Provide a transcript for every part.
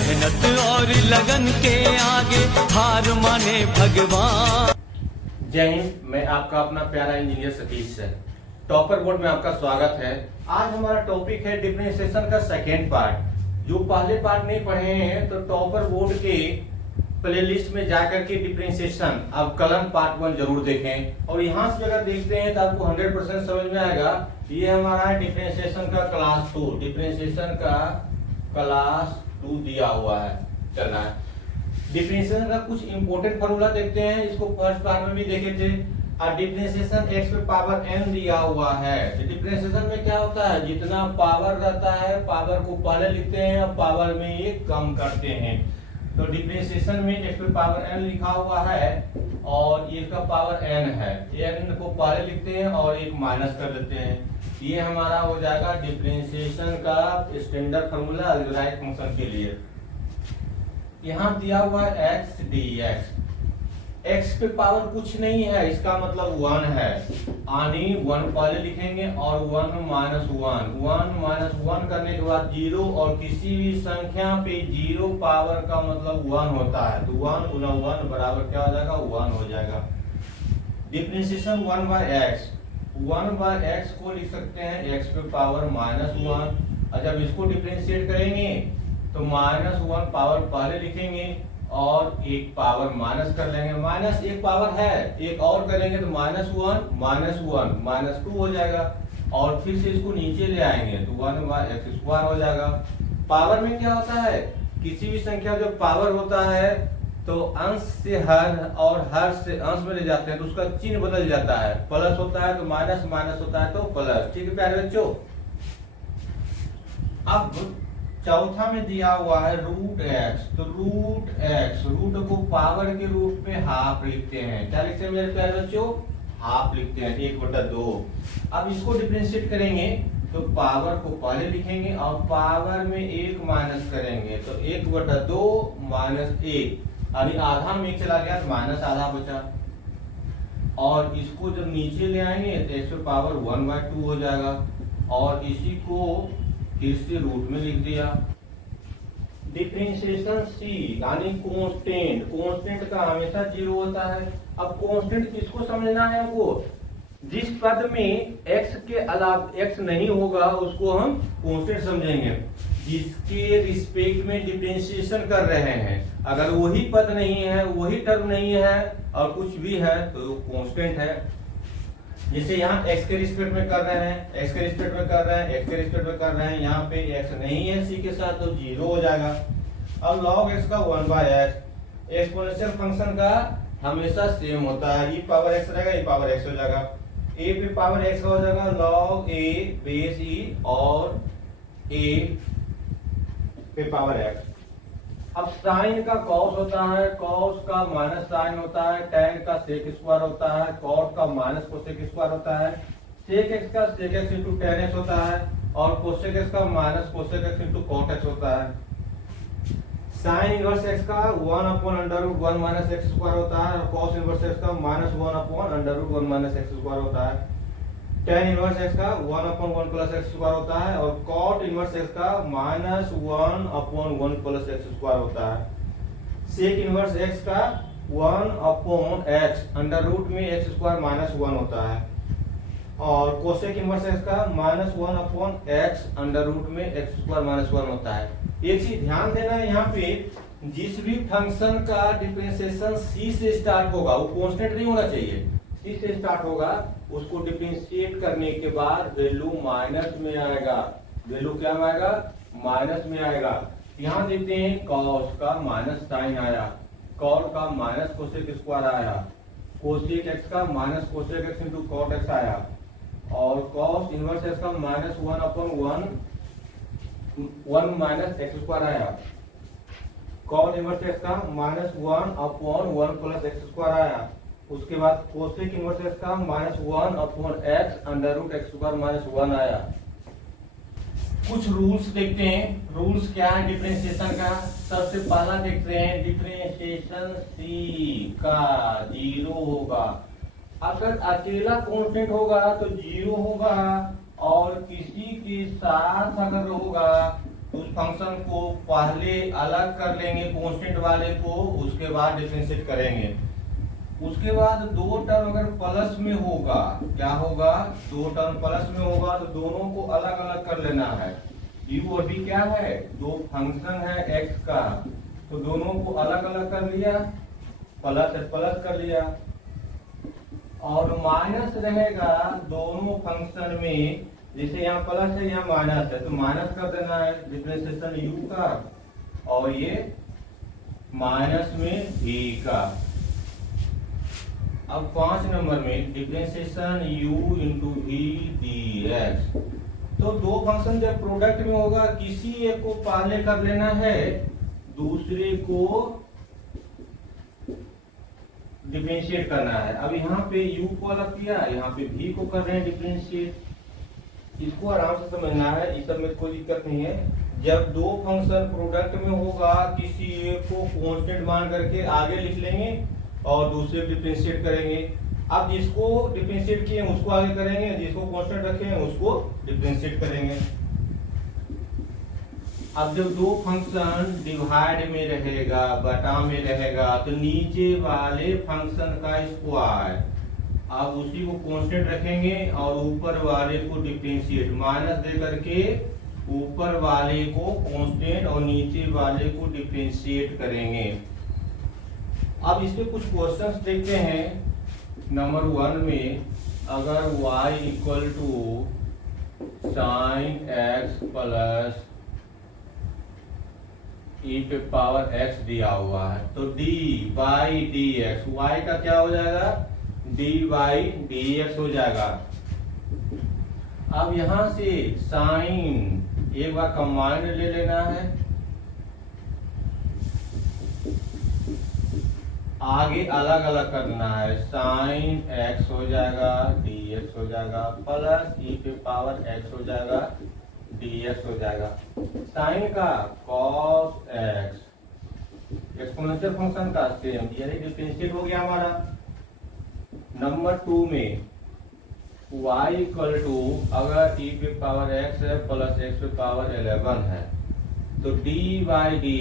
मेहनत और लगन के आगे हार माने भगवान। जय हिंद। मैं आपका अपना प्यारा इंजीनियर सतीश है। टॉपर बोर्ड में आपका स्वागत है। आज हमारा टॉपिक है डिफरेंशिएशन का सेकेंड पार्ट। जो पहले पार्ट नहीं पढ़े हैं तो टॉपर बोर्ड के प्लेलिस्ट में जाकर के डिफरेंशिएशन अवकलन पार्ट 1 जरूर देखें। और यहाँ से अगर देखते हैं तो आपको 100% समझ में आएगा। ये हमारा है डिफरेंशिएशन का क्लास 2। डिफरेंशिएशन का क्लास 2 दिया हुआ है, चल रहा है। डिफरेंशिएशन का कुछ इंपॉर्टेंट फॉर्मूला देखते हैं। इसको फर्स्ट पार्ट में भी देखे थे। डिफरेंशिएशन x पे पावर n दिया हुआ है। तो डिफरेंशिएशन में क्या होता है, जितना पावर रहता है पावर को पहले लिखते हैं और पावर में ये कम करते हैं। तो डिफरेंशिएशन में x पे पावर n लिखा हुआ है और ये का पावर n है। n को पहले लिखते हैं और एक माइनस कर देते हैं। ये हमारा हो जाएगा डिफरेंशिएशन का स्टैंडर्ड फार्मूला अलजेब्राइक फंक्शन के लिए। यहाँ दिया हुआ है x dx। x पे पावर कुछ नहीं है, इसका मतलब 1 है। यानी 1 पहले लिखेंगे और 1 माइनस 1। 1 माइनस 1 करने के बाद 0, और किसी भी संख्या पे 0 पावर का मतलब 1 होता है। तो 1 गुना 1 बराबर क्या हो जाएगा, 1 हो जाएगा। Differentiation 1/x। 1/x को लिख सकते हैं x पे पावर -1। और जब इसको डिफरेंशिएट करेंगे तो -1 पावर पहले लिखेंगे और एक पावर माइनस कर लेंगे। माइनस एक पावर है, एक और करेंगे तो -1 -2 हो जाएगा। और फिर से इसको नीचे ले आएंगे तो 1/x² हो जाएगा। पावर में क्या होता है, किसी भी संख्या जो पावर होता है तो अंश से हर और हर से अंश में ले जाते हैं तो उसका चिन्ह बदल जाता है। प्लस होता है तो माइनस, माइनस होता है तो प्लस। ठीक है प्यारे बच्चों। अब चौथा में दिया हुआ है √x। तो √x, रूट को पावर के रूप में हाफ लिखते हैं। क्या लिखते हैं मेरे प्यारे बच्चों, हाफ लिखते हैं, 1/2। अब इसको डिफरेंशिएट करेंगे तो पावर को पहले लिखेंगे और पावर में 1 माइनस करेंगे तो 1/2 माइनस 1, यानी आधा में 1 चला गया तो माइनस आधा बचा। और इसको जब नीचे ले आएंगे तो x पे पावर 1/2 हो जाएगा। और इसी को फिर से रूट में लिख दिया। डिफरेंशिएशन c यानी कांस्टेंट। कांस्टेंट का हमेशा 0 होता है। अब कांस्टेंट किसको समझना है हमको, जिस पद में x के अलावा x नहीं होगा उसको हम कांस्टेंट समझेंगे। जिसके रिस्पेक्ट में डिफरेंशिएशन कर रहे हैं, अगर वही पद नहीं है, वही टर्म नहीं है और कुछ भी है तो कांस्टेंट है। जैसे यहाँ x के रिस्पेक्ट में कर रहे हैं, x के रिस्पेक्ट में कर रहे हैं, x के रिस्पेक्ट में कर रहे हैं, यहाँ पे x नहीं है c के साथ तो 0 हो जाएगा। अब log x का 1/x। एक्सपोनेंशियल फंक्शन का हमेशा सेम होता है, e पावर x रहेगा, e पावर x हो जाएगा। a पे पावर x हो जाएगा log a बेस e और a पे पावर x। अब साइन का कॉस होता है, कॉस का माइनस साइन होता है, टैन का सेक स्क्वायर होता है, कॉट का माइनस कोसेक स्क्वायर होता है, सेक एक्स का sec x into tan x होता है और कोसेक एक्स का minus cosec x into cot x होता है। साइन इनवर्स एक्स का 1/√1 माइनस एक्स स्क्वायर होता है और कॉस इनवर्स एक्स का -1/√1 माइनस एक्स स्क्वायर होता है। टैन इनवर्स एक्स का 1/1 प्लस एक्स स्क्वायर होता है और कॉट इनवर्स एक्स का -1/1 प्लस एक्स स्क्वायर होता है। सेक इनवर्स एक्स का 1/x, अंडर रूट में एक्स स्क्वायर -1 होता है। और कोसेक इनवर्स एक्स का -1/x, अंडर रूट में एक्स स्क्वायर -1 होता है। एक चीज ध्यान देना है, यहाँ पे जिस भी फंक्शन का डिफरेंशिएशन c से स्टार्ट होगा वो कांस्टेंट नहीं होना चाहिए। c से स्टार्ट होगा, उसको डिफरेंशिएट करने के बाद वैल्यू माइनस में आएगा। वैल्यू क्या में आएगा, माइनस में आएगा। यहाँ देखते हैं कॉस का माइनस साइन आया, कॉट का माइनस कोसेक स्क्वायर आया, कोसेक एक्स का minus cosec x into cot x आया और कॉस इनवर्स एक्स का -1/1 माइनस एक्स स्क्वायर आया। कॉट इनवर्स एक्स का -1/1 प्लस एक्स स्क्वायर आया। उसके बाद कोसेक इनवर्स एक्स का -1/x, under root x square -1 आया। कुछ रूल्स देखते हैं। रूल्स क्या है डिफरेंशिएशन का। सबसे पहला देखते हैं डिफरेंशिएशन c का 0 होगा। अगर अकेला कांस्टेंट होगा तो 0 होगा और किसी के साथ अगर होगा तो उस फंक्शन को पहले अलग कर लेंगे कांस्टेंट वाले को, उसके बाद डिफरेंशिएट करेंगे। उसके बाद दो टर्म अगर प्लस में होगा, क्या होगा, दो टर्म प्लस में होगा तो दोनों को अलग अलग कर लेना है। u और v क्या है, दो फंक्शन है x का, तो दोनों को अलग अलग कर लिया, प्लस है प्लस कर लिया, और माइनस रहेगा दोनों फंक्शन में, जैसे यहाँ प्लस है यहाँ माइनस है तो माइनस कर देना है डिफरेंशिएशन u का, और ये माइनस में v का। अब 5 नंबर में differentiation u into v dx। तो दो फंक्शन जब प्रोडक्ट में होगा, किसी एक को पहले कर लेना है, दूसरे को डिफरेंशिएट करना है। अब यहाँ पे u को अलग किया, यहाँ पे v को कर रहे हैं डिफरेंशिएट। इसको आराम से समझना है, इस सब में कोई दिक्कत नहीं है। जब दो फंक्शन प्रोडक्ट में होगा, किसी एक को कांस्टेंट मान करके आगे लिख लेंगे और दूसरे को डिफरेंशिएट करेंगे। अब जिसको डिफरेंशिएट किए उसको आगे करेंगे, जिसको कांस्टेंट रखे हैं उसको डिफरेंशिएट करेंगे। अब जब दो फंक्शन डिवाइड में रहेगा, बटा में रहेगा, तो नीचे वाले फंक्शन का स्क्वायर, अब उसी को कांस्टेंट रखेंगे और ऊपर वाले को डिफरेंशिएट, माइनस दे करके ऊपर वाले को कांस्टेंट और नीचे वाले को डिफरेंशिएट करेंगे। अब इस पे कुछ क्वेश्चंस देखते हैं। नंबर 1 में अगर y equal to sine x plus e पे पावर x दिया हुआ है, तो d by D x, y का क्या हो जाएगा, d बाई डी एक्स हो जाएगा। अब यहां से साइन एक बार कंबाइंड ले लेना है, आगे अलग अलग करना है, साइन x हो जाएगा, dx हो जाएगा, प्लस e पे पावर x हो जाएगा, dx हो जाएगा। साइन का cos x, एक्सपोनेंशियल फंक्शन का सेम, यानी डिफरेंशिएट हो गया हमारा। नंबर 2 में y इक्वल टू, अगर e पे पावर x है प्लस x पे पावर 11 है, तो d बाई डी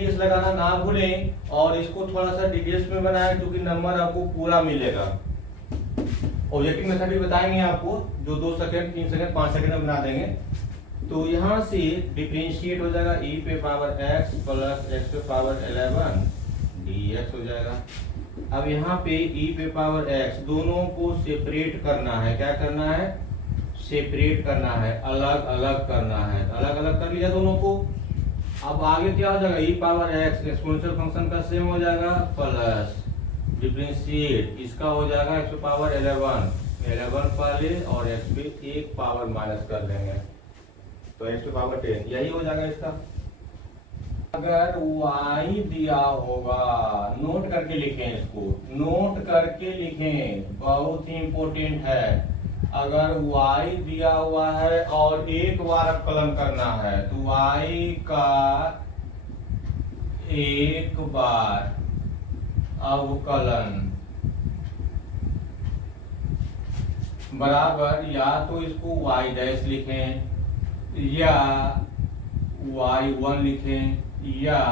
एक्स लगाना ना भूलें, और इसको थोड़ा सा डिटेल्स में बनाएं क्योंकि नंबर आपको पूरा मिलेगा। ऑब्जेक्टिव मेथड भी बताएंगे आपको, जो 2 सेकंड 3 सेकंड 5 सेकंड में बना देंगे। तो यहाँ से डिफरेंशिएट हो जाएगा e पे पावर x प्लस x पे पावर 11 dx हो जाएगा। अब यहाँ पे e पे पावर x, दोनों को सेपरेट करना है, क्या करना है, सेपरेट करना है, अलग अलग करना है, अलग अलग कर लिया दोनों को। अब आगे क्या हो जाएगा, e power x exponential function का सेम हो जाएगा, प्लस डिफरेंशिएट इसका हो जाएगा x पे पावर 11 पहले और x पे एक पावर माइनस कर लेंगे, तो x पे पावर 10, यही हो जाएगा इसका। अगर y दिया होगा, नोट करके लिखें, इसको नोट करके लिखें, बहुत ही इंपॉर्टेंट है। अगर y दिया हुआ है और एक बार अवकलन करना है, तो y का एक बार अवकलन बराबर, या तो इसको y डैश लिखें, या y1 लिखें, या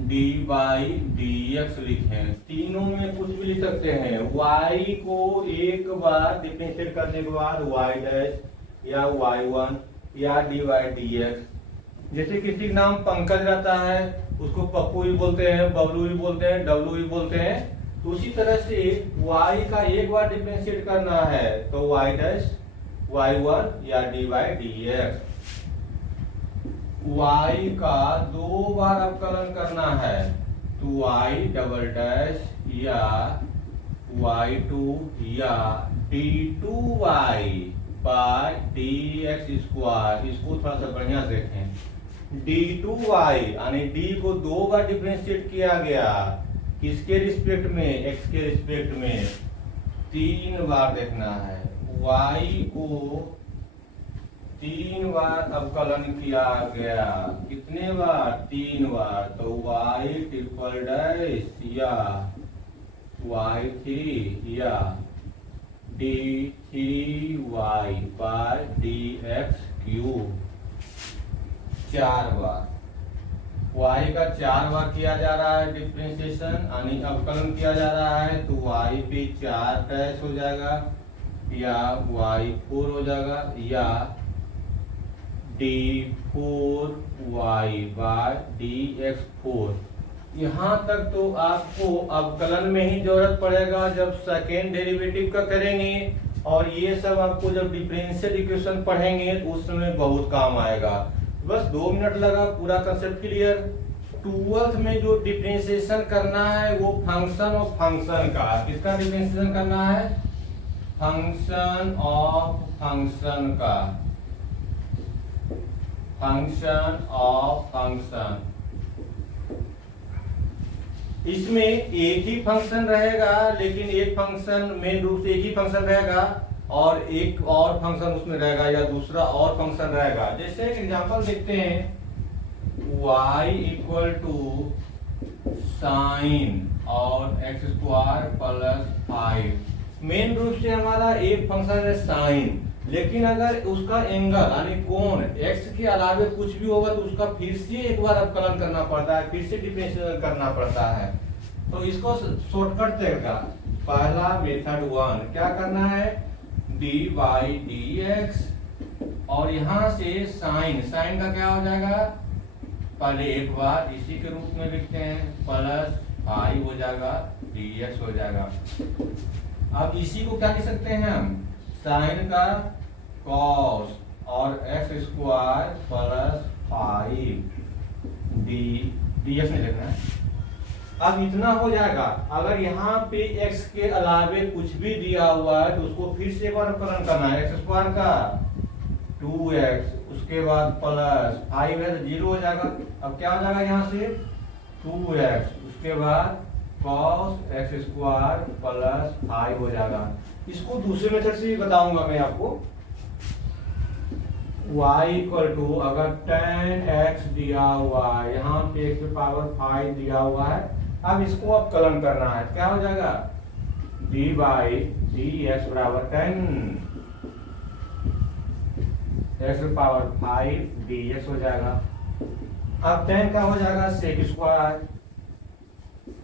d बाई डी एक्स लिखें। तीनों में कुछ भी लिख सकते हैं। y को एक बार डिफरेंशिएट करने के बाद y डैश या y1 या d बाई डी एक्स। जैसे किसी का नाम पंकज रहता है, उसको पप्पू भी बोलते हैं, बबलू भी बोलते हैं, डब्लू भी बोलते हैं, तो उसी तरह से y का एक बार डिफरेंशिएट करना है तो y डैश y1 या d by D x. y का दो बार अवकलन करना है तो y डबल डैश या y2 या d2y bye d x square. इसको थोड़ा सा बढ़िया देखें, d2y यानी d को दो बार डिफरेंशिएट किया गया, किसके रिस्पेक्ट में, x के रिस्पेक्ट में, 3 बार देखना है। y को 3 बार अवकलन किया गया, कितने बार, 3 बार, तो y ट्रिपल डैश या y3 या d3y by d x cube. 4 बार, y का 4 बार किया जा रहा है डिफरेंशिएशन यानी अवकलन किया जा रहा है, तो y पे 4 डैश हो जाएगा या y4 हो जाएगा या d4y बाय dx4। यहाँ तक तो आपको अवकलन में ही जरूरत पड़ेगा जब सेकेंड डेरिवेटिव का करेंगे, और ये सब आपको जब डिफरेंशियल इक्वेशन पढ़ेंगे तो उस समय बहुत काम आएगा। बस 2 मिनट लगा, पूरा कंसेप्ट क्लियर। 12th में जो डिफरेंशिएशन करना है वो फंक्शन ऑफ फंक्शन का, किसका डिफरेंशिएशन करना है? फंक्शन ऑफ फंक्शन का, फंक्शन ऑफ फंक्शन। इसमें एक ही फंक्शन रहेगा, लेकिन एक फंक्शन मेन रूप से एक ही फंक्शन रहेगा और एक और फंक्शन उसमें रहेगा या दूसरा और फंक्शन रहेगा। जैसे एक एग्जांपल देखते हैं, y इक्वल टू साइन और x स्क्वायर प्लस 5। मेन रूप से हमारा एक फंक्शन है साइन, लेकिन अगर उसका एंगल यानी कोण x के अलावे कुछ भी होगा तो उसका फिर से एक बार अवकलन करना पड़ता है, फिर से डिफरेंशिएशन करना पड़ता है। तो इसको शॉर्टकट तरीका, पहला मेथड 1 क्या करना है? dy dx और यहाँ से साइन का क्या हो जाएगा? पहले एक बार इसी के रूप में लिखते हैं, प्लस 5 हो जाएगा, dx हो जाएगा। अब इसी को क्या लिख सकते हैं हम? साइन का कॉस और x स्क्वायर प्लस 5 dx नहीं लिखना है। अब इतना हो जाएगा। अगर यहाँ पे x के अलावे कुछ भी दिया हुआ है तो उसको फिर से एक बार अवकलन करना है। x स्क्वायर का 2x, उसके बाद प्लस 5 है तो 0 हो जाएगा। अब क्या हो जाएगा? यहाँ से 2x, उसके बाद cos x स्क्वायर प्लस 5 हो जाएगा। इसको दूसरे मेथड से भी बताऊंगा मैं आपको। y इक्वल टू अगर tan x दिया हुआ है, यहाँ पे x की पावर 5 दिया हुआ है, अब इसको अवकलन करना है, क्या हो जाएगा? d बाई dx बराबर 10 x की पावर 5 dx हो जाएगा। अब 10 का हो जाएगा sec स्क्वायर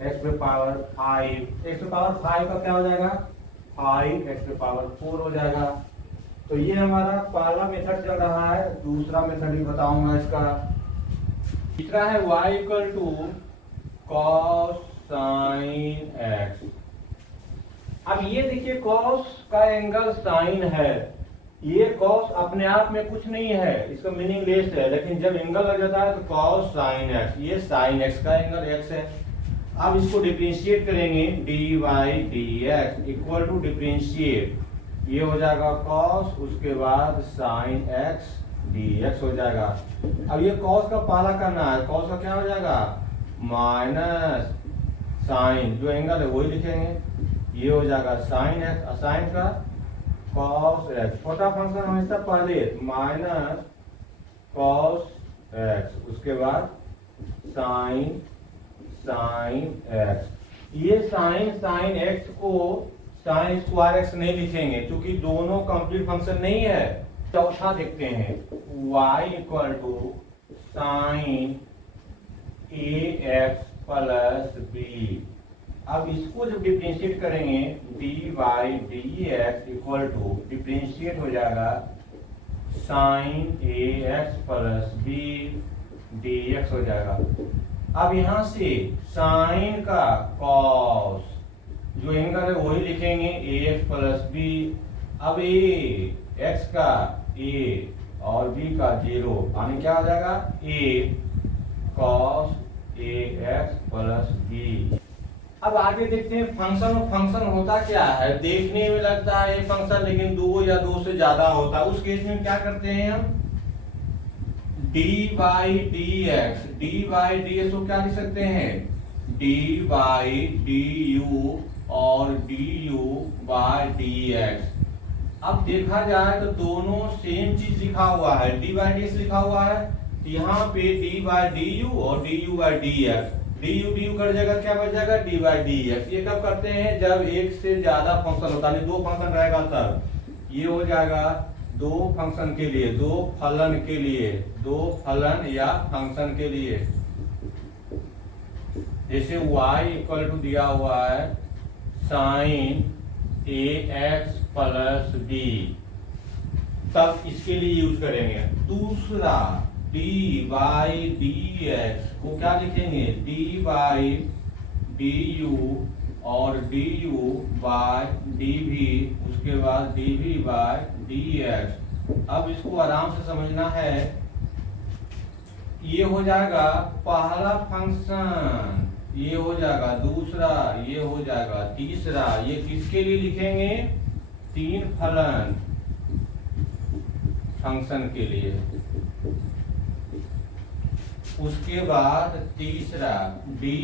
x की पावर 5, x की पावर 5 का क्या हो जाएगा? 5x की पावर 4 हो जाएगा। तो ये हमारा पहला मेथड चल रहा है, दूसरा मेथड भी बताऊंगा इसका। तीसरा है y equal to cos sin x। अब ये देखिए cos का एंगल sin है, ये cos अपने आप में कुछ नहीं है, इसका मीनिंगलेस है, लेकिन जब एंगल लग जाता है तो cos sin x, ये sin x का एंगल x है। अब इसको डिफरेंशिएट करेंगे, dy dx equal to differentiate, ये हो जाएगा cos, उसके बाद sin x dx हो जाएगा। अब ये cos का पहला करना है, cos का क्या हो जाएगा? माइनस साइन, जो एंगल है वही लिखेंगे, ये हो जाएगा sin x, साइन का cos x, छोटा फंक्शन हमेशा पहले माइनस cos x, उसके बाद sin x। ये sin x को sin स्क्वायर x नहीं लिखेंगे क्योंकि दोनों कंप्लीट फंक्शन नहीं है। चौथा देखते हैं, y equal to sine ax plus b। अब इसको जब डिफरेंशिएट करेंगे, dy dx equal to differentiate हो जाएगा sine ax plus b dx हो जाएगा। अब यहाँ से साइन का cos, जो एंगल है वही लिखेंगे, ax प्लस b। अब a x का a और b का 0, यानी क्या हो जाएगा? a cos ax plus b। अब आगे देखते हैं फंक्शन ऑफ फंक्शन होता क्या है। देखने में लगता है ये फंक्शन, लेकिन 2 या 2 से ज्यादा होता है। उस केस में क्या करते हैं हम? dy dx को क्या लिख सकते हैं? dy du और du बाय dx। अब देखा जाए तो दोनों सेम चीज लिखा हुआ है, dy dx लिखा हुआ है, यहाँ पे d बाय du और du बाय dx, du कर जाएगा, क्या बच जाएगा? d by dx। ये कब करते हैं? जब एक से ज्यादा फंक्शन होता है, 2 फंक्शन रहेगा तब। ये हो जाएगा दो फंक्शन के लिए, दो फलन के लिए, दो फलन या फंक्शन के लिए, जैसे y इक्वल टू दिया हुआ है साइन ax प्लस b, तब इसके लिए यूज करेंगे। दूसरा dy dx को क्या लिखेंगे, dy du और du बाय dv, उसके बाद dv बाय dx। अब इसको आराम से समझना है। ये हो जाएगा पहला फंक्शन, ये हो जाएगा दूसरा, ये हो जाएगा तीसरा। ये किसके लिए लिखेंगे, तीन फलन फंक्शन के लिए। उसके बाद तीसरा dy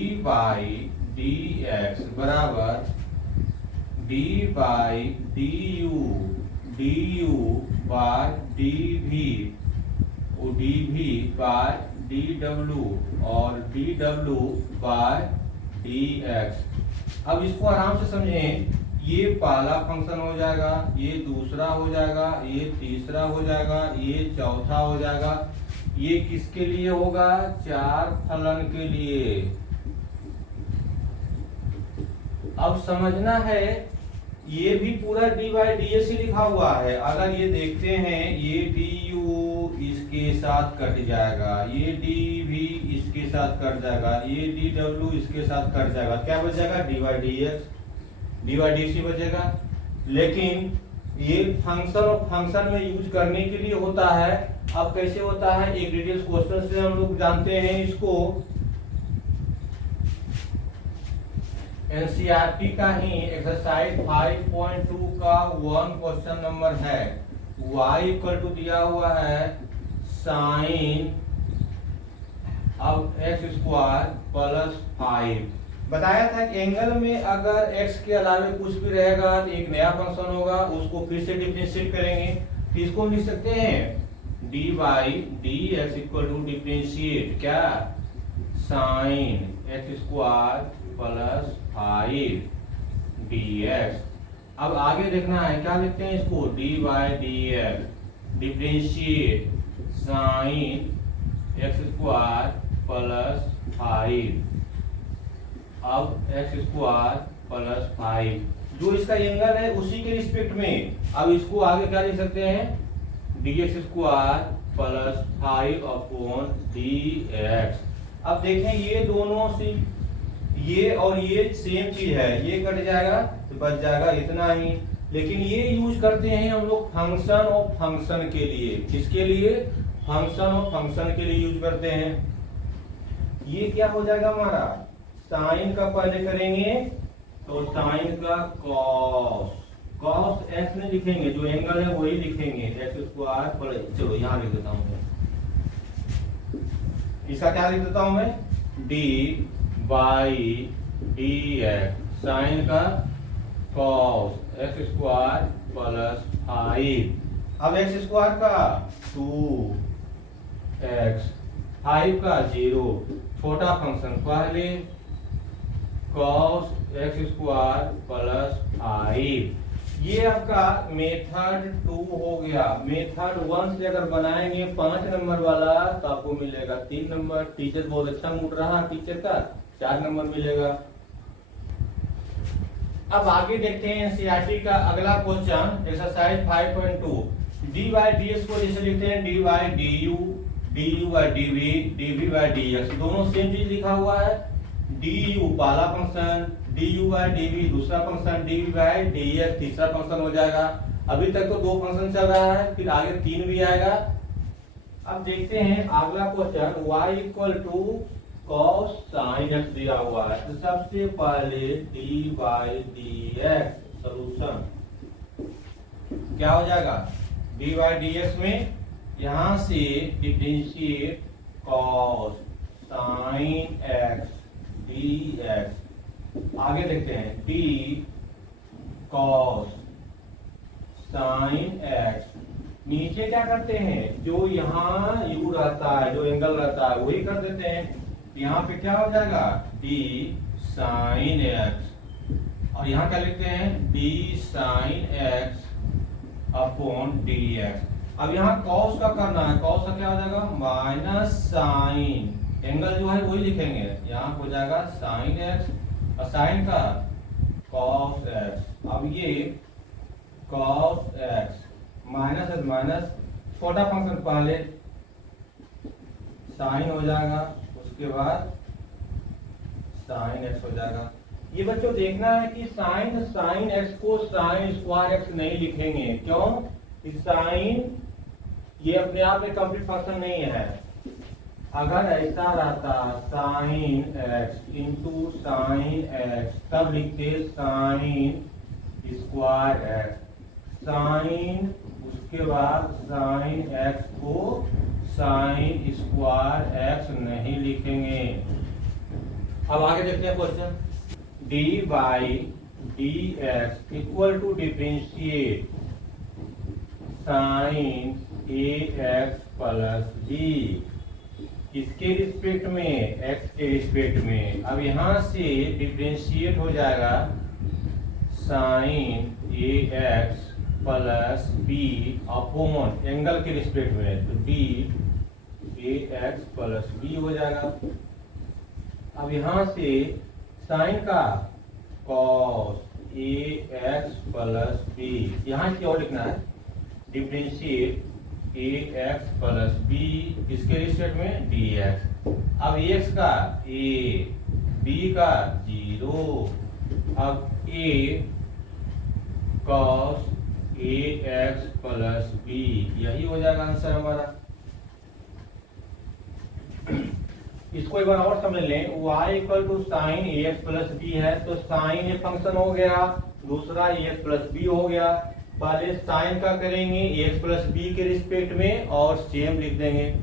dx बराबर dy du by dv, dv by dw और dw बाय dx। अब इसको आराम से समझें। ये पहला फंक्शन हो जाएगा, ये दूसरा हो जाएगा, ये तीसरा हो जाएगा, ये चौथा हो जाएगा। ये किसके लिए होगा, चार फलन के लिए। अब समझना है, ये भी पूरा dy dx ही लिखा हुआ है। अगर ये देखते हैं, ये du इसके साथ कट जाएगा, ये dv इसके साथ कट जाएगा, ये dw इसके साथ कट जाएगा। क्या बच जाएगा, dy dx ही बचेगा। लेकिन ये फंक्शन और फंक्शन में यूज करने के लिए होता है। अब कैसे होता है, एक डिटेल्स क्वेश्चन से हम लोग जानते हैं इसको। एनसीईआरटी का ही एक्सरसाइज 5.2 का 1 क्वेश्चन नंबर है। y इक्वल टू दिया हुआ है साइन अब x स्क्वायर प्लस 5। बताया था कि एंगल में अगर x के अलावे कुछ भी रहेगा तो एक नया फंक्शन होगा, उसको फिर से डिफरेंशिएट करेंगे। तो इसको हम लिख सकते हैं dy dx equal to differentiate क्या, sine x square plus 5 dx। अब आगे देखना है, क्या लिखते हैं इसको, dy dx differentiate sine x square plus 5। अब x स्क्वायर प्लस 5 जो इसका एंगल है उसी के रिस्पेक्ट में। अब इसको आगे क्या लिख सकते हैं, dx square plus 5 upon dx। अब देखें ये दोनों से ये और ये सेम चीज है, ये कट जाएगा तो बच जाएगा इतना ही। लेकिन ये यूज करते हैं हम लोग फंक्शन और फंक्शन के लिए। किसके लिए, फंक्शन और फंक्शन के लिए यूज करते हैं। ये क्या हो जाएगा हमारा, साइन का पहले करेंगे तो साइन का कॉस एक्स में लिखेंगे, जो एंगल है वही लिखेंगे, एक्स स्क्वायर प्लस, चलो यहां लिख देता हूं मैं, इसका क्या लिख देता हूं मैं, d by D x sine का कॉस एक्स स्क्वायर प्लस 5। अब एक्स स्क्वायर का 2x, 5 का 0, छोटा फंक्शन पहले cos एक्स स्क्वायर प्लस 5। ये आपका मेथड 2 हो गया। मेथड 1 से अगर बनाएंगे 5 नंबर वाला तो आपको मिलेगा 3 नंबर। टीचर बहुत अच्छा मूड रहा टीचर का, 4 नंबर मिलेगा। अब आगे देखते हैं एनसीईआरटी का अगला question exercise 5.2। D by D S को जैसे लिखते हैं D by D U, D U by D V, D V by D X, दोनों सेम चीज लिखा हुआ है। डी यू पहला function, D U by D V दूसरा function, D V by D X तीसरा फंक्शन हो जाएगा। अभी तक तो 2 फंक्शन चल रहा है, फिर आगे 3 भी आएगा। अब देखते हैं अगला question, y equal to cos sin x दिया हुआ है। तो सबसे पहले d by D x solution क्या हो जाएगा, डी बाई डी एक्स में यहां से differentiate cos sin x dx। आगे देखते हैं d cos sin x, नीचे क्या करते हैं, जो यहाँ u रहता है, जो एंगल रहता है वही कर देते हैं। यहाँ पे क्या हो जाएगा d sin x, और यहाँ क्या लिखते हैं d sin x upon D x. अब यहाँ कॉस का करना है, कॉस का क्या हो जाएगा माइनस साइन, एंगल जो है वही लिखेंगे, यहाँ हो जाएगा साइन एक्स और साइन का कॉस एक्स। अब ये कॉस एक्स माइनस है माइनस, छोटा फंक्शन पहले साइन हो जाएगा, उसके बाद साइन एक्स हो जाएगा। ये बच्चों देखना है कि साइन एक्स को साइन स्क्वायर एक्स नहीं लिखेंगे, क्यों? साइन ये अपने आप में कंप्लीट फंक्शन नहीं है। अगर ऐसा रहता sine X into sine X तब लिखते साइन स्क्वायर एक्स, साइन उसके बाद साइन एक्स को साइन स्क्वायर एक्स नहीं लिखेंगे। अब आगे देखते हैं question, D by D x equal to differentiate sine A x plus B, किसके रिस्पेक्ट में? एक्स के रिस्पेक्ट में। अब यहां से डिफरेंशिएट हो जाएगा साइन ए x plus B upon angle के रिस्पेक्ट में, तो D A x plus B हो जाएगा। अब यहां से साइन का cos A x plus B, यहां क्या लिखना है डिफरेंशिएट ए एक्स प्लस बी किसके रिस्पेक्ट में? D x. अब एक्स का ए, बी का 0, अब ए cos A x plus B, यही हो जाएगा आंसर हमारा। इसको एक बार और समझ लें, y equal to sine A x plus b है, तो साइन ए फंक्शन हो गया, दूसरा ए एक्स प्लस बी हो गया। पहले साइन का करेंगे ए एक्स प्लस बी के रिस्पेक्ट में और सेम लिख देंगे,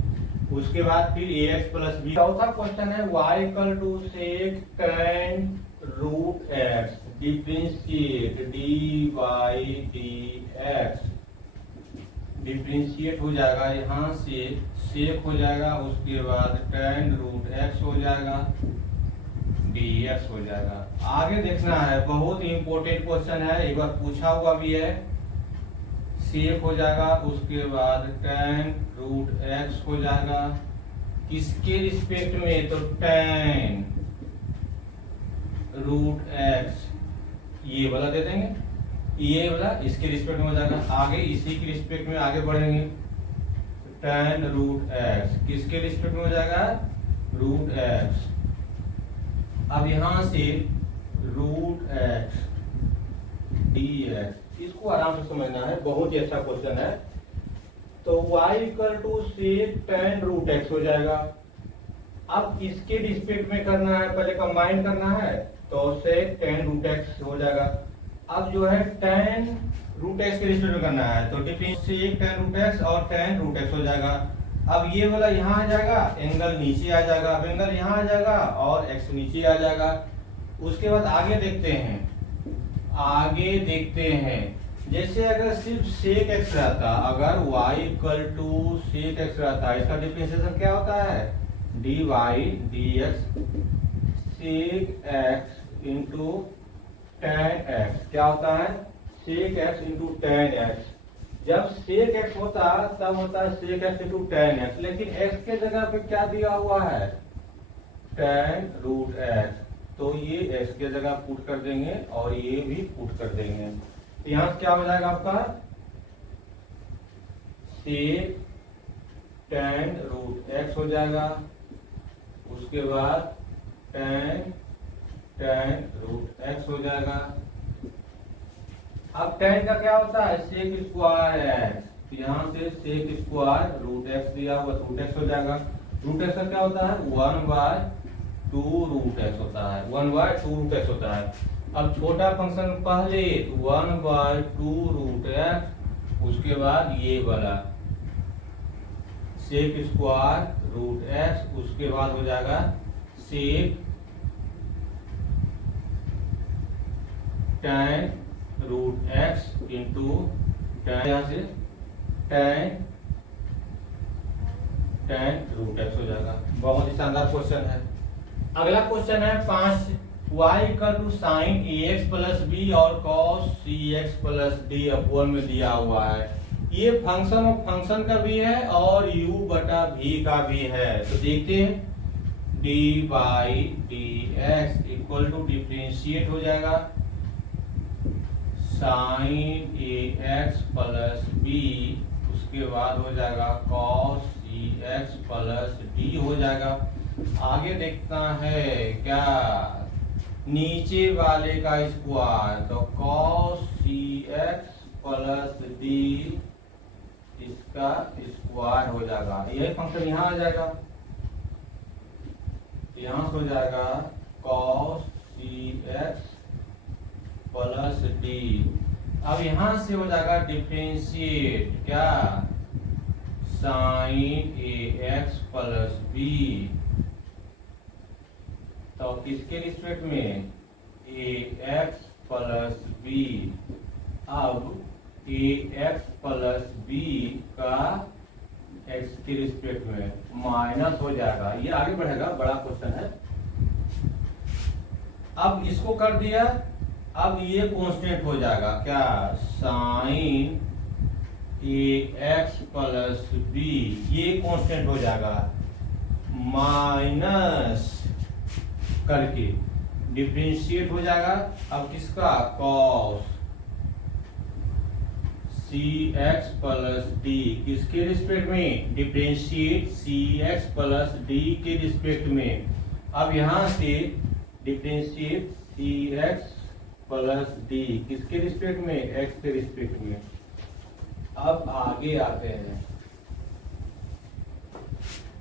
उसके बाद फिर ए एक्स प्लस बी। चौथा क्वेश्चन है y equal to sec tan root x differentiate d by D x, differentiate हो जाएगा यहाँ से सेक हो जाएगा, उसके बाद tan रूट एक्स हो जाएगा, dx हो जाएगा। आगे देखना है, बहुत इंपॉर्टेंट क्वेश्चन है, एक बार पूछा हुआ भी है। सेक हो जाएगा, उसके बाद tan रूट एक्स हो जाएगा, किसके रिस्पेक्ट में? तो tan रूट एक्स ये वाला दे देंगे, ये वाला इसके रिस्पेक्ट में हो जाएगा। आगे इसी के रिस्पेक्ट में आगे बढ़ेंगे, tan रूट एक्स किसके रिस्पेक्ट में हो जाएगा? Root x. अब यहां से रूट एक्स डी एक्स, इसको आराम से समझना है, बहुत ही अच्छा क्वेश्चन है। तो y equal to sec tan root x हो जाएगा। अब इसके रिस्पेक्ट में करना है, पहले कंबाइन करना है, तो सेक tan रूट एक्स हो जाएगा। अब जो है tan रूट एक्स के रिस्पेक्ट में करना है, तो डिफरेंस सेक tan रूट एक्स और tan रूट एक्स हो जाएगा। अब ये वाला यहाँ आ जाएगा, एंगल नीचे आ जाएगा, अब एंगल यहाँ आ जाएगा और एक्स नीचे आ जाएगा। उसके बाद आगे देखते हैं, जैसे अगर सिर्फ सेक एक्स रहता, अगर y equal to sec x रहता, इसका डिफरेंशिएशन क्या होता है? D y d x sec x into tan x, क्या होता है? Sec x into tan x. जब सेक एक्स होता तब होता है sec x into tan x, लेकिन एक्स के जगह पे क्या दिया हुआ है? tan रूट एक्स, तो ये एक्स के जगह पुट कर देंगे और ये भी पुट कर देंगे। तो यहाँ क्या हो जाएगा आपका? सेक tan रूट एक्स हो जाएगा, उसके बाद tan रूट एक्स हो जाएगा। अब tan का क्या होता है? सेक स्क्वायर एक्स, तो यहाँ से सेक स्क्वायर रूट एक्स दिया हुआ, रूट एक्स हो जाएगा। रूट एक्स का क्या होता है? 1/2 रूट एक्स होता है, 1/2 रूट एक्स होता है। अब छोटा फंक्शन पहले 1/2 रूट एक्स, उसके बाद ये वाला सेक स्क्वायर रूट एक्स, उसके बाद हो जाएगा सेक tan रूट एक्स इंटू यहाँ से tan रूट एक्स हो जाएगा। बहुत ही शानदार क्वेश्चन है। अगला क्वेश्चन है 5 y equal to sine ax plus b और cos cx plus d upon में दिया हुआ है। ये फंक्शन ऑफ फंक्शन का भी है और u बटा v का भी है। तो देखते हैं D by D x equal to differentiate हो जाएगा साइन ए एक्स प्लस बी, उसके बाद हो जाएगा cos cx प्लस डी हो जाएगा। आगे देखना है क्या, नीचे वाले का स्क्वायर, तो cos cx प्लस डी इसका स्क्वायर हो जाएगा। यही फंक्शन यहाँ आ जाएगा, यहाँ से हो जाएगा cos cx प्लस डी। अब यहाँ से हो जाएगा डिफरेंशिएट क्या, साइन ए एक्स प्लस बी, तो किसके रिस्पेक्ट में, ए एक्स प्लस बी। अब ए एक्स प्लस बी का एक्स के रिस्पेक्ट में माइनस हो जाएगा। ये आगे बढ़ेगा, बड़ा क्वेश्चन है। अब इसको कर दिया, अब ये कांस्टेंट हो जाएगा क्या, साइन ए एक्स प्लस बी, ये कांस्टेंट हो जाएगा माइनस करके डिफरेंशिएट हो जाएगा। अब किसका, cos C X plus D, किसके रिस्पेक्ट में, डिफरेंशिएट सी एक्स प्लस डी के रिस्पेक्ट में। अब यहां से डिफरेंशिएट सी एक्स प्लस डी किसके रिस्पेक्ट में, एक्स के रिस्पेक्ट में। अब आगे आते हैं,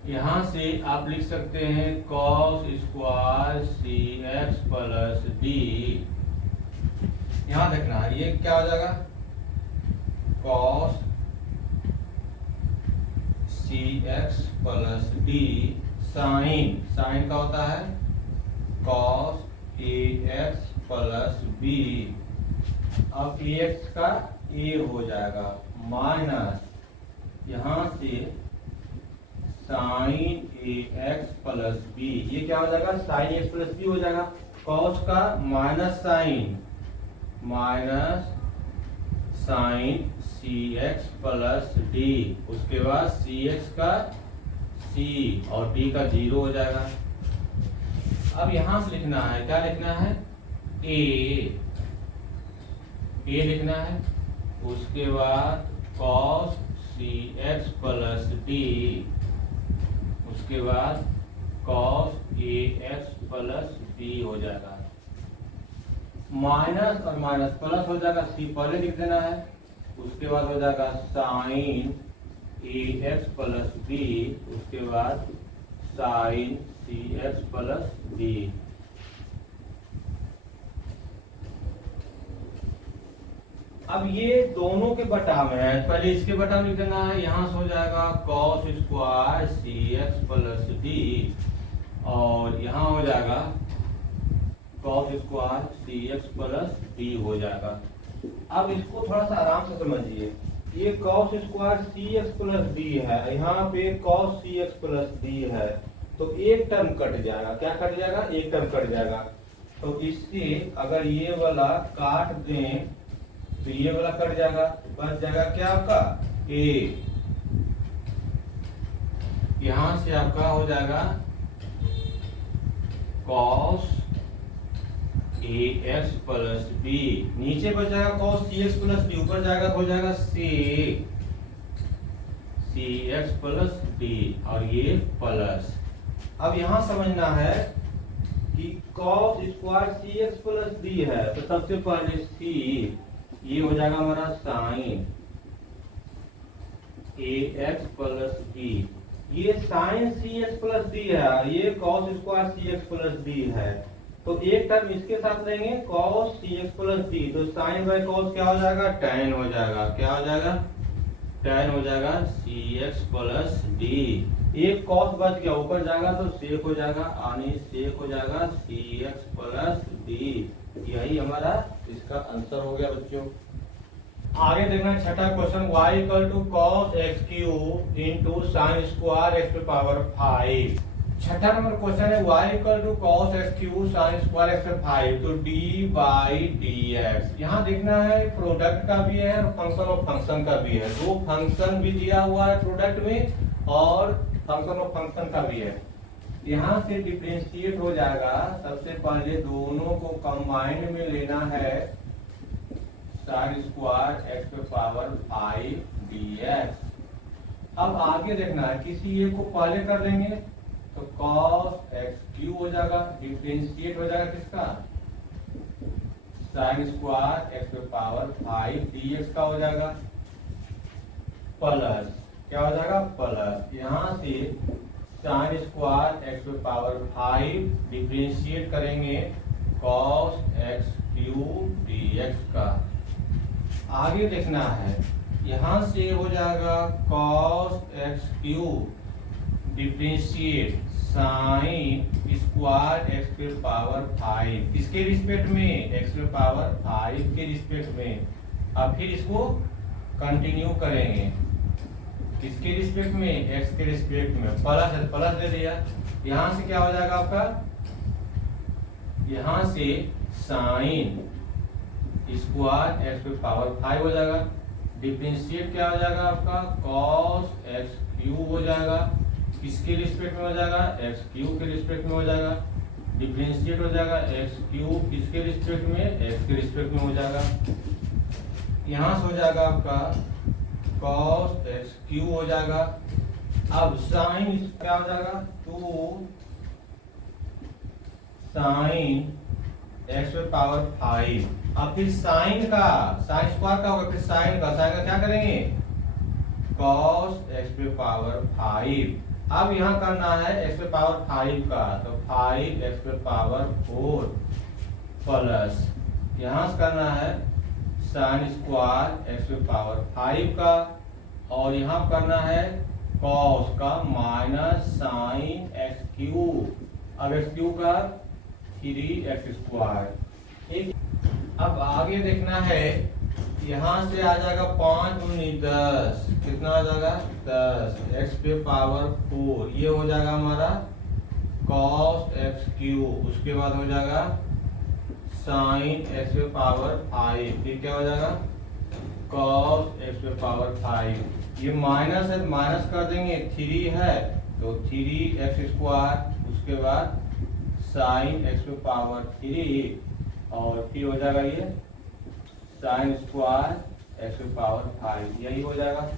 यहां से आप लिख सकते हैं cos square C X plus D. यहां देखना है ये क्या हो जाएगा, cos C X plus D sine, sine का होता है cos A x plus B. अब ए एक्स का ए हो जाएगा माइनस यहां से साइन ए एक्स प्लस बी, ये क्या हो जाएगा, साइन एक्स प्लस बी हो जाएगा। cos का माइनस साइन सी एक्स प्लस डी, उसके बाद सी एक्स का सी और डी का 0 हो जाएगा। अब यहां से लिखना है, क्या लिखना है, ए लिखना है, उसके बाद cos C X plus D, उसके बाद cos A x plus B हो जाएगा। माइनस और माइनस प्लस हो जाएगा, सी पहले लिख देना है, उसके बाद हो जाएगा साइन ए एक्स प्लस बी, उसके बाद साइन सी एक्स प्लस बी। अब ये दोनों के बटा में है, पहले इसके बटा में लिख देना है, यहां से हो जाएगा cos square C X plus D, और यहां हो जाएगा cos square C X plus D हो जाएगा। अब इसको थोड़ा सा आराम से समझिए, ये cos square C X plus D है, यहाँ पे cos C X plus D है, तो एक टर्म कट जाएगा, क्या कट जाएगा, एक टर्म कट जाएगा। तो इससे अगर ये वाला काट दें तो ये वाला कट जाएगा, बच जाएगा क्या आपका, ए। यहां से आपका हो जाएगा cos A x plus B, नीचे बच जाएगा cos C X plus D, ऊपर जाएगा हो जाएगा सी एक्स प्लस डी, और ये प्लस। अब यहां समझना है कि cos square C X plus D है, तो सबसे पहले सी, ये हो जाएगा हमारा साइन ए एक्स प्लस डी, ये साइन सी एक्स प्लस डी है, ये cos square C X plus D है, तो एक टर्म इसके साथ लेंगे cos C X plus D, तो साइन बाय cos क्या हो जाएगा, tan हो जाएगा, क्या हो जाएगा, tan हो जाएगा सी एक्स प्लस डी। एक cos बच गया, ऊपर जाएगा तो sec हो जाएगा, यानी sec हो जाएगा सी एक्स प्लस डी। यही हमारा इसका आंसर हो गया बच्चों। आगे देखना छठा question, y equal to cos x cube into sine square x पे पावर 5। छठा नंबर क्वेश्चन है y equal to cos x cube sin square x पे 5, तो d बाई डी एक्स। यहाँ देखना है प्रोडक्ट का भी है और फंक्शन ऑफ फंक्शन का भी है। दो फंक्शन भी दिया हुआ है प्रोडक्ट में और फंक्शन ऑफ फंक्शन का भी है। यहाँ से डिफरेंशिएट हो जाएगा। सबसे पहले दोनों को कंबाइंड में लेना है, sin स्क्वायर x पे पावर 5 dx। अब आगे देखना है, किसी एक को पहले कर लेंगे तो cos x क्यू हो जाएगा, डिफरेंशिएट हो जाएगा किसका, sin स्क्वायर x पे पावर 5 dx का हो जाएगा, प्लस क्या हो जाएगा, प्लस यहाँ से sin स्क्वायर x पे पावर 5 डिफरेंशिएट करेंगे cos x क्यू dx का। आगे देखना है, यहाँ से हो जाएगा cos x Q differentiate sign square x पे पावर 5 किसके रिस्पेक्ट में, x पे पावर 5 के रिस्पेक्ट में। अब फिर इसको कंटिन्यू करेंगे किसके रिस्पेक्ट में, x के रिस्पेक्ट में। प्लस है, प्लस दे दिया। यहाँ से क्या हो जाएगा आपका, यहाँ से साइन स्क्वायर x पे पावर 5 हो जाएगा, डिफरेंशिएट क्या हो जाएगा आपका, cos x क्यू हो जाएगा, किसके रिस्पेक्ट में हो जाएगा, x क्यू के रिस्पेक्ट में हो जाएगा, डिफरेंशिएट हो जाएगा x क्यू किसके रिस्पेक्ट में, x के रिस्पेक्ट में हो जाएगा। यहाँ से हो जाएगा आपका cos x क्यू हो जाएगा। अब साइन क्या हो जाएगा, 2 साइन x पे पावर 5। अब फिर साइन का, साइन स्क्वायर का होगा, फिर साइन का क्या करेंगे, cos x पे पावर 5। अब यहाँ करना है x पे पावर 5 का, तो 5 x पे पावर 4 प्लस यहाँ से करना है साइन स्क्वायर x पे पावर 5 का, और यहाँ करना है cos का माइनस साइन x क्यू। अब x क्यू का 3x स्क्वायर, ठीक। अब आगे देखना है, यहाँ से आ जाएगा 5 दूनी 10, कितना आ जाएगा 10, x पे पावर 4, ये हो जाएगा हमारा cos x क्यू। उसके बाद हो जाएगा साइन x पे पावर 5, फिर क्या हो जाएगा cos x पे पावर 5। ये माइनस है, माइनस कर देंगे, 3 है तो 3x स्क्वायर, उसके बाद साइन x पे पावर 3, और फिर हो जाएगा ये साइन स्क्वायर x पे पावर 5, यही हो जाएगा।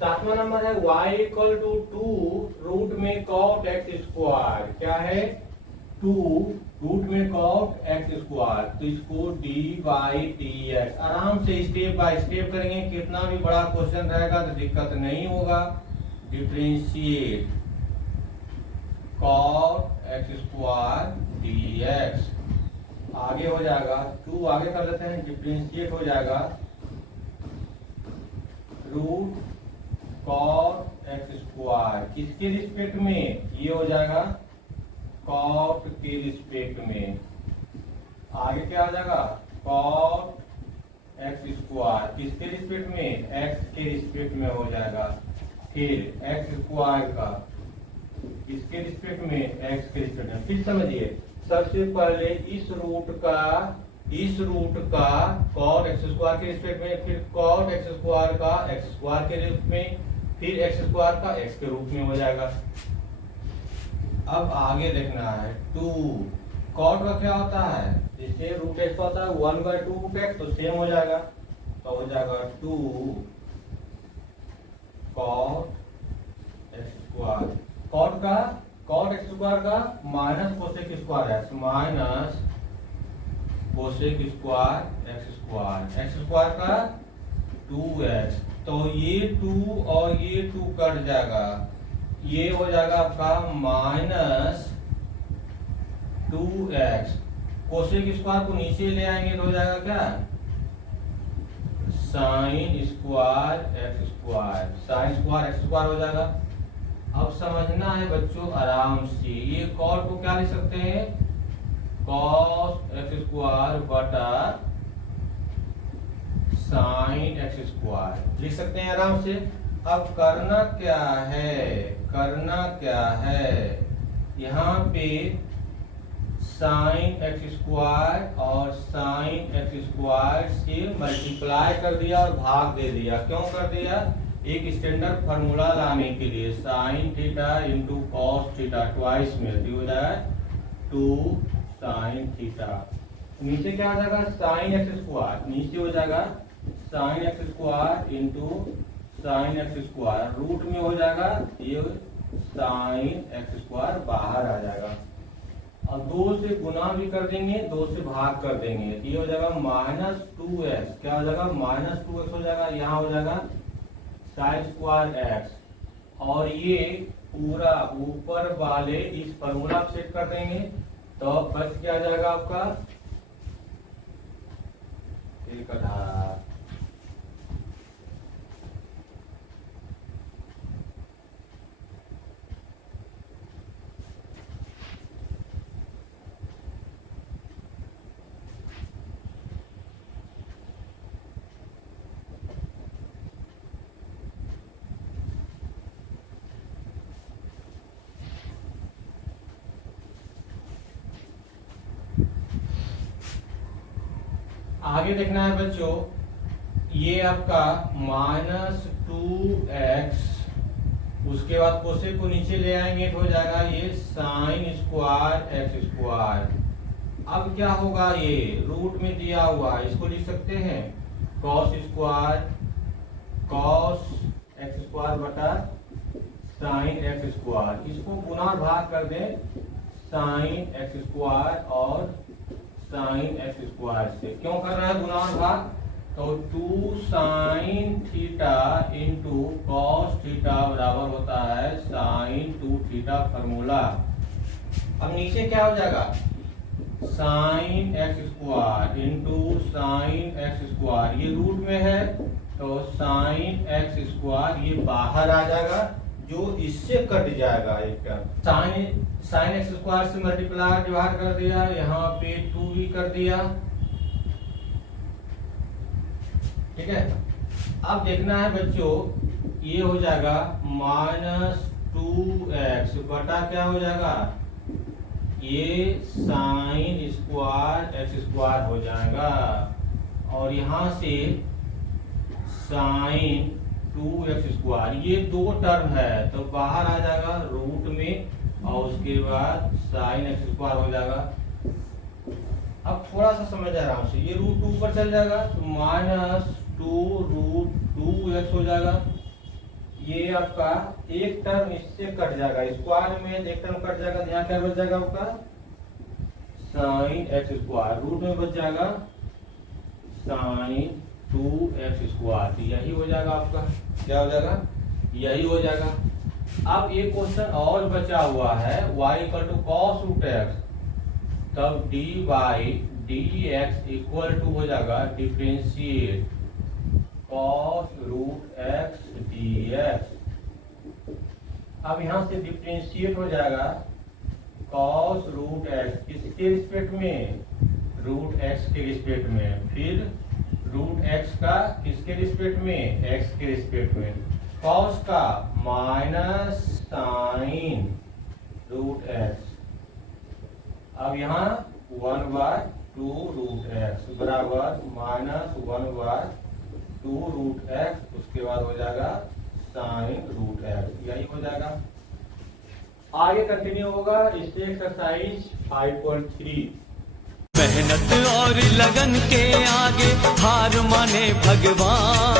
7वां नंबर है y इक्वल टू 2 रूट में cot x स्क्वायर। क्या है, 2 रूट में cot x स्क्वायर, तो इसको d बाई डी एक्स। आराम से स्टेप बाय स्टेप करेंगे, कितना भी बड़ा क्वेश्चन रहेगा तो दिक्कत नहीं होगा। Differentiate cot x square dx। आगे हो जाएगा 2, आगे कर लेते हैं, डिफरेंशिएट हो जाएगा रूट cot x स्क्वायर, किसके रिस्पेक्ट में, ये हो जाएगा cot के रिस्पेक्ट में। आगे क्या हो जाएगा cot x स्क्वायर, किसके रिस्पेक्ट में, x के रिस्पेक्ट में हो जाएगा। फिर x स्क्वायर का किसके रिस्पेक्ट में, x के रिस्पेक्ट में। फिर समझिए, सबसे पहले इस रूट का cot x स्क्वायर के रिस्पेक्ट में, फिर cot x स्क्वायर का x स्क्वायर के रूप में, फिर x स्क्वायर का x के रूप में हो जाएगा। अब आगे देखना है 2, cot का क्या होता है, जैसे रूट x का होता है 1/2 रूट x, तो सेम हो जाएगा, तो हो जाएगा 2 cot x square. cot x square का minus cosec square x, minus cosec square x square, x square का 2x, तो ये 2 और ये 2 कट जाएगा, ये हो जाएगा आपका माइनस 2x। कोसेक स्क्वायर को नीचे ले आएंगे तो हो जाएगा क्या, sign square x square, sign square x square हो जाएगा। अब समझना है बच्चों आराम से, ये cot को क्या लिख सकते हैं, cos x स्क्वायर बटा साइन x स्क्वायर लिख सकते हैं आराम से। अब करना क्या है, यहाँ पे साइन एक्स स्क्वायर और साइन एक्स स्क्वायर से मल्टीप्लाई कर दिया और भाग दे दिया। क्यों कर दिया? एक स्टैंडर्ड फार्मूला लाने के लिए, sine theta into cos theta twice में हो जाएगा 2 साइन थीटा। नीचे क्या हो जाएगा? साइन एक्स स्क्वायर, नीचे हो जाएगा sine x square into sine x square, root में हो जाएगा ये साइन एक्स स्क्वायर बाहर आ जाएगा। और 2 से गुना भी कर देंगे, 2 से भाग कर देंगे, ये हो जाएगा -2x। क्या हो जाएगा? -2x हो जाएगा। यहाँ हो जाएगा साइन स्क्वायर एक्स और ये पूरा ऊपर वाले इस फॉर्मूला सेट कर देंगे तो बस क्या आ जाएगा आपका 1/2। आगे देखना है बच्चों, ये आपका -2x, उसके बाद कोसे को नीचे ले आएंगे तो हो जाएगा ये साइन स्क्वायर एक्स स्क्वायर। अब क्या होगा? ये रूट में दिया हुआ, इसको लिख सकते हैं cos square cos x square बटा साइन एक्स स्क्वायर। इसको गुना भाग कर दें साइन एक्स स्क्वायर और साइन एक्स स्क्वायर से। क्यों कर रहा है गुना भाग? तो 2 sine theta into cos theta बराबर होता है साइन 2 थीटा फॉर्मूला। अब नीचे क्या हो जाएगा? Sine x square into sine x square, ये रूट में है तो साइन एक्स स्क्वायर ये बाहर आ जाएगा, जो इससे कट जाएगा एक टर्म। साइन एक्स स्क्वायर से मल्टीप्लाई डिवाइड कर दिया, यहाँ पे 2 भी कर दिया, ठीक है। अब देखना है बच्चों, ये हो जाएगा -2x बटा क्या हो जाएगा? ये साइन स्क्वायर एक्स स्क्वायर हो जाएगा और यहाँ से साइन 2x स्क्वायर, ये 2 टर्म है तो बाहर आ जाएगा रूट में और उसके बाद साइन एक्स स्क्वायर हो जाएगा। अब थोड़ा सा समझ आराम से, ये रूट 2 ऊपर चल जाएगा तो -2√2x हो जाएगा। ये आपका एक टर्म इससे कट जाएगा, स्क्वायर में एक टर्म कट जाएगा, यहाँ क्या बच जाएगा आपका साइन एक्स स्क्वायर, रूट में बच जाएगा साइन 2x स्क्वायर। तो यही हो जाएगा आपका, क्या हो जाएगा? यही हो जाएगा। अब एक क्वेश्चन और बचा हुआ है, y = cos √x, तब dy/dx इक्वल टू हो जाएगा डिफरेंशिएट cos √x dx। अब यहां से डिफरेंशिएट हो जाएगा cos √x किसके रिस्पेक्ट में? √x के रिस्पेक्ट में, फिर √x का किसके रिस्पेक्ट में? x के रिस्पेक्ट में। cos का माइनस साइन √x, अब यहाँ 1/2√x बराबर -1/2√x, उसके बाद हो जाएगा साइन √x, यही हो जाएगा। आगे कंटिन्यू होगा इससे एक्सरसाइज 5.3। मेहनत और लगन के आगे हार माने भगवान।